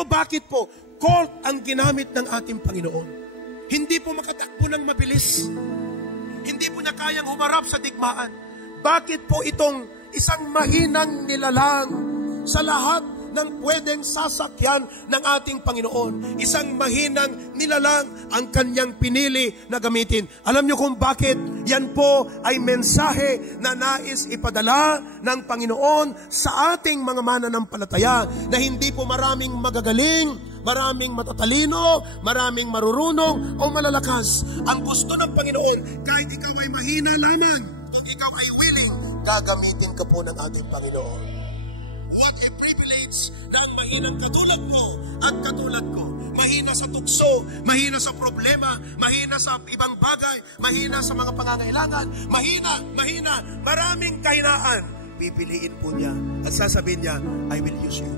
Pero bakit po? Colt ang ginamit ng ating Panginoon. Hindi po makatakbo ng mabilis. Hindi po niya kayang humarap sa digmaan. Bakit po itong isang mahinang nilalang sa lahat ng pwedeng sasakyan ng ating Panginoon? Isang mahinang nilalang ang kanyang pinili na gamitin. Alam niyo kung bakit? Yan po ay mensahe na nais ipadala ng Panginoon sa ating mga mananampalataya na hindi po maraming magagaling, maraming matatalino, maraming marurunong o malalakas. Ang gusto ng Panginoon, kahit ikaw ay mahina lamang, kung ikaw ay willing, gagamitin ka po ng ating Panginoon. What a privilege na ang mahinang katulad mo at katulad ko. Mahina sa tukso, mahina sa problema, mahina sa ibang bagay, mahina sa mga pangangailangan, mahina, maraming kahinaan. Pipiliin po niya at sasabihin niya, I will use you.